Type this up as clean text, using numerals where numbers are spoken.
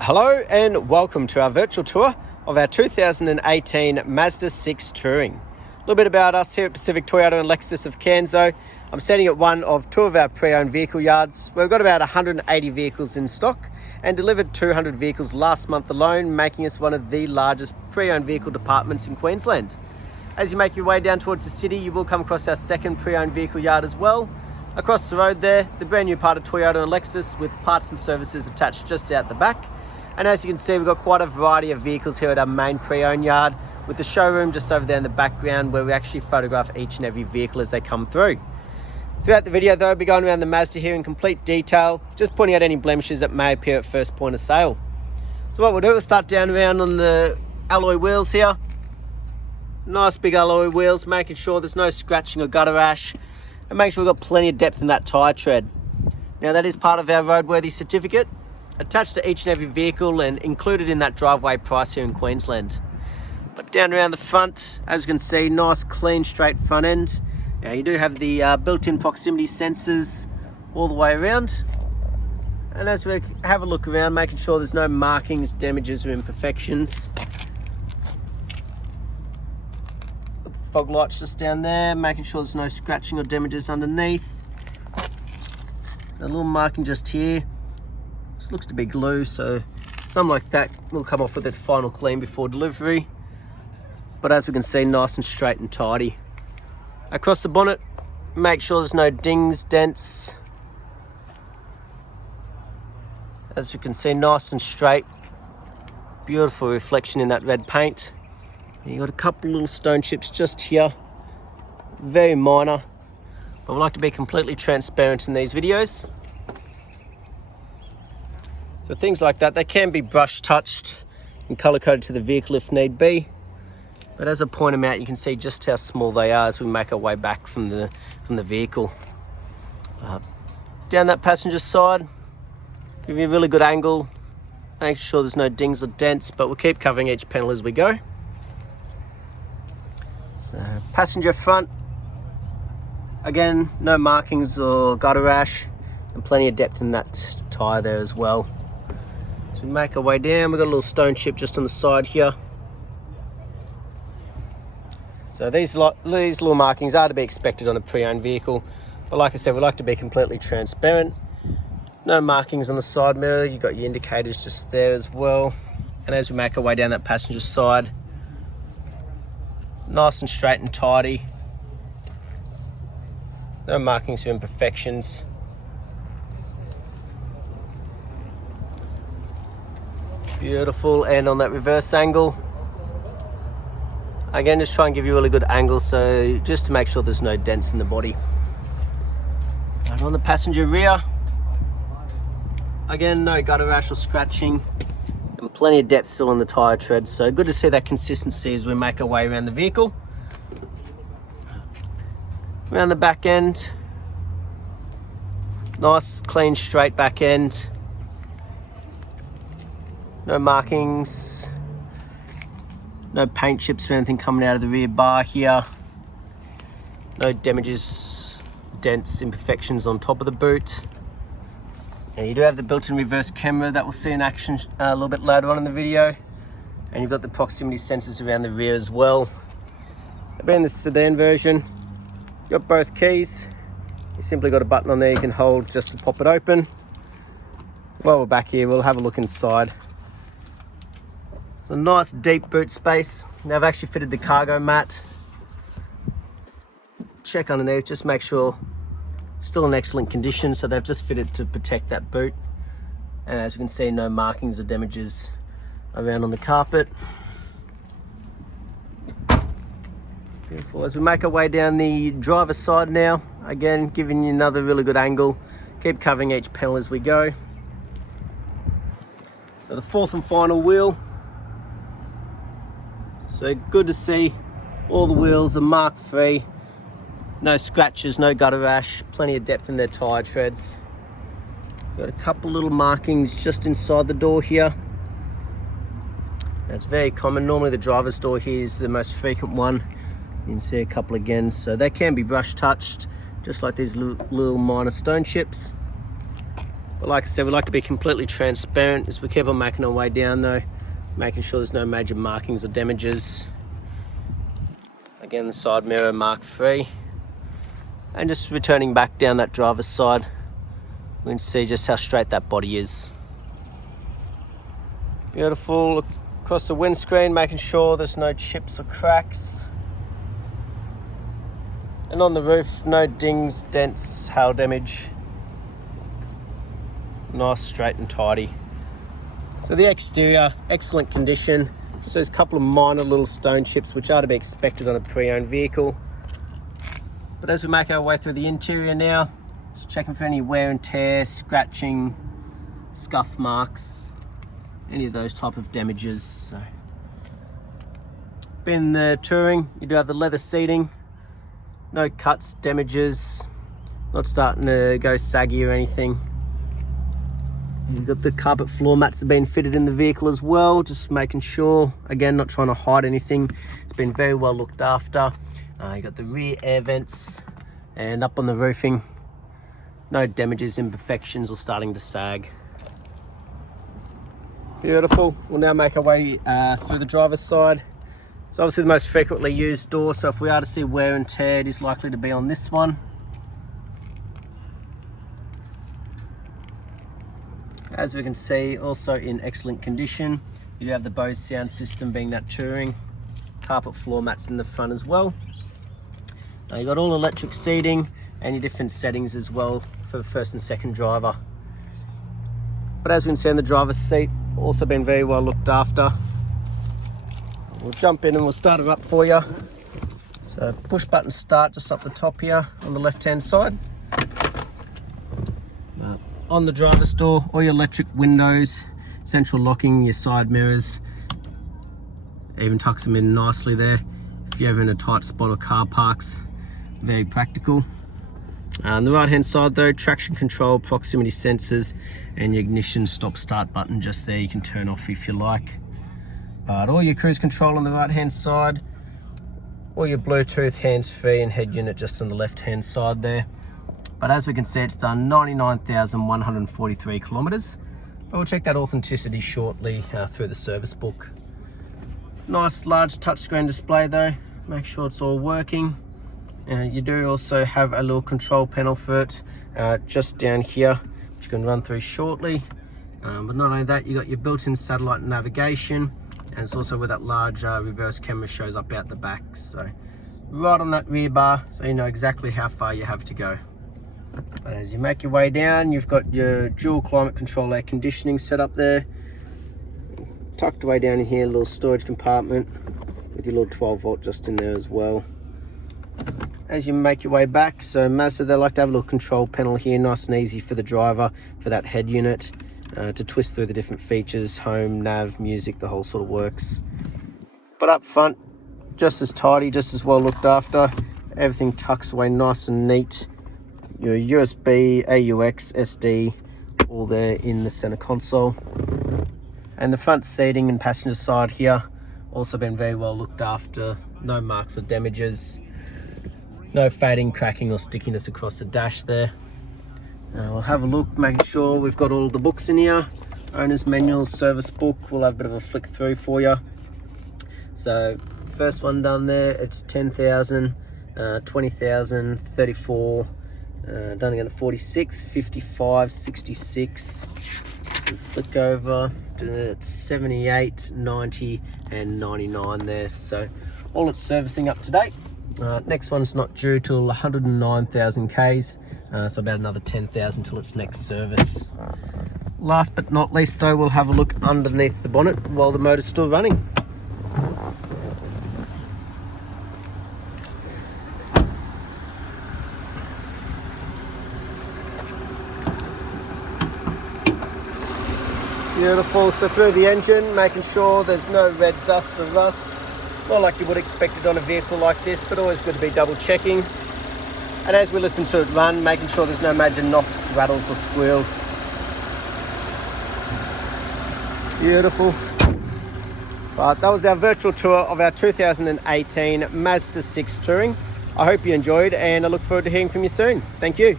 Hello and welcome to our virtual tour of our 2018 Mazda 6 Touring. A little bit about us here at Pacific Toyota and Lexus of Canso. I'm standing at one of two of our pre-owned vehicle yards where we've got about 180 vehicles in stock and delivered 200 vehicles last month alone, making us one of the largest pre-owned vehicle departments in Queensland. As you make your way down towards the city, you will come across our second pre-owned vehicle yard as well. Across the road there, the brand new part of Toyota and Lexus with parts and services attached just out the back. And as you can see, we've got quite a variety of vehicles here at our main pre-owned yard with the showroom just over there in the background where we actually photograph each and every vehicle as they come through. Throughout the video though, I'll be going around the Mazda here in complete detail, just pointing out any blemishes that may appear at first point of sale. So what we'll do, we'll start down around on the alloy wheels here. Nice big alloy wheels, making sure there's no scratching or gutter rash, and make sure we've got plenty of depth in that tyre tread. Now that is part of our roadworthy certificate, attached to each and every vehicle and included in that driveway price here in Queensland. But down around the front, as you can see, nice clean straight front end. Now you do have the built-in proximity sensors all the way around. And as we have a look around, making sure there's no markings, damages or imperfections. Got the fog lights just down there, making sure there's no scratching or damages underneath. A little marking just here. This looks to be glue, so something like that will come off with its final clean before delivery. But as we can see, nice and straight and tidy. Across the bonnet, make sure there's no dings, dents. As you can see, nice and straight. Beautiful reflection in that red paint. And you've got a couple little stone chips just here. Very minor, but we like to be completely transparent in these videos. So things like that, they can be brush touched and color coded to the vehicle if need be. But as I point them out, you can see just how small they are as we make our way back from the vehicle. Down that passenger side, give you a really good angle, make sure there's no dings or dents, but we'll keep covering each panel as we go. So passenger front, again, no markings or gutter rash, and plenty of depth in that tyre there as well. So we make our way down, we've got a little stone chip just on the side here. So these little markings are to be expected on a pre-owned vehicle. But like I said, we like to be completely transparent. No markings on the side mirror, you've got your indicators just there as well. And as we make our way down that passenger side, nice and straight and tidy. No markings or imperfections. Beautiful, and on that reverse angle, again, just try and give you a really good angle, so just to make sure there's no dents in the body. And on the passenger rear, again, no gutter rash or scratching, and plenty of depth still in the tyre tread, so good to see that consistency as we make our way around the vehicle. Around the back end, nice, clean, straight back end. No markings, no paint chips or anything coming out of the rear bar here. No damages, dents, imperfections on top of the boot. Now you do have the built-in reverse camera that we'll see in action a little bit later on in the video. And you've got the proximity sensors around the rear as well. Being the sedan version, you've got both keys. You simply got a button on there you can hold just to pop it open. While we're back here, we'll have a look inside. So nice deep boot space. Now I've actually fitted the cargo mat. Check underneath, just make sure still in excellent condition. So they've just fitted to protect that boot. And as you can see, no markings or damages around on the carpet. Beautiful. As we make our way down the driver's side now, again, giving you another really good angle. Keep covering each panel as we go. So the fourth and final wheel. So good to see all the wheels are mark free, no scratches, no gutter rash, plenty of depth in their tyre treads. Got a couple little markings just inside the door here. That's very common. Normally the driver's door here is the most frequent one. You can see a couple again, so they can be brush touched, just like these little minor stone chips. But like I said, we like to be completely transparent as we keep on making our way down though, making sure there's no major markings or damages. Again, the side mirror mark free. And just returning back down that driver's side, we can see just how straight that body is. Beautiful. Across the windscreen, making sure there's no chips or cracks. And on the roof, no dings, dents, hail damage. Nice, straight and tidy. So the exterior, excellent condition. Just those couple of minor little stone chips which are to be expected on a pre-owned vehicle. But as we make our way through the interior now, just checking for any wear and tear, scratching, scuff marks, any of those type of damages. So, in the Touring, you do have the leather seating, no cuts, damages, not starting to go saggy or anything. You've got the carpet floor mats that have been fitted in the vehicle as well, just making sure, again, not trying to hide anything. It's been very well looked after. You got the rear air vents, and up on the roofing, no damages, imperfections or starting to sag. Beautiful. We'll now make our way through the driver's side. It's obviously the most frequently used door, so if we are to see wear and tear, it is likely to be on this one. As we can see, also in excellent condition. You do have the Bose sound system, being that Touring. Carpet floor mats in the front as well. You've got all electric seating and your different settings as well for the first and second driver. But as we can see in the driver's seat, also been very well looked after. We'll jump in and we'll start it up for you. So push button start just up the top here on the left hand side. On the driver's door, all your electric windows, central locking, your side mirrors. Even tucks them in nicely there if you're ever in a tight spot or car parks. Very practical. On the right hand side though, traction control, proximity sensors, and your ignition stop start button just there, you can turn off if you like. But all your cruise control on the right hand side, all your Bluetooth, hands-free and head unit just on the left hand side there. But as we can see, it's done 99,143 kilometers. But we'll check that authenticity shortly through the service book. Nice large touchscreen display though, make sure it's all working. You do also have a little control panel for it just down here, which you can run through shortly. But not only that, you got your built-in satellite navigation, and it's also where that large reverse camera shows up out the back. So right on that rear bar, so you know exactly how far you have to go. But as you make your way down, you've got your dual climate control air conditioning set up there. Tucked away down in here, a little storage compartment with your little 12 volt just in there as well. As you make your way back, so Mazda, they like to have a little control panel here, nice and easy for the driver, for that head unit, to twist through the different features, home, nav, music, the whole sort of works. But up front, just as tidy, just as well looked after. Everything tucks away nice and neat. Your USB, AUX, SD, all there in the center console. And the front seating and passenger side here, also been very well looked after. No marks or damages. No fading, cracking or stickiness across the dash there. We'll have a look, making sure we've got all the books in here. Owner's manual, service book, we'll have a bit of a flick through for you. So first one done there, it's 10,000, 20,000, 34, done again at 46, 55, 66. Flick over to 78, 90 and 99 there. So all its servicing up to date. Next one's not due till 109,000 Ks, so about another 10,000 till its next service. Last but not least though, we'll have a look underneath the bonnet while the motor's still running. Beautiful, so through the engine, making sure there's no red dust or rust. Not like you would expect it on a vehicle like this, but always good to be double checking. And as we listen to it run, making sure there's no major knocks, rattles or squeals. Beautiful. But that was our virtual tour of our 2018 Mazda 6 Touring. I hope you enjoyed, and I look forward to hearing from you soon. Thank you.